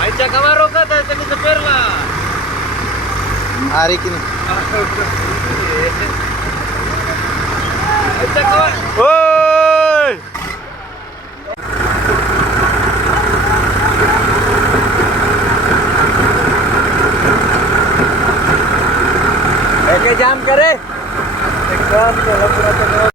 आईच्या कवा रोखत आहे त्यांनी पेरला अरे की नाही आईच्या कवा ओय जाम करे एकदम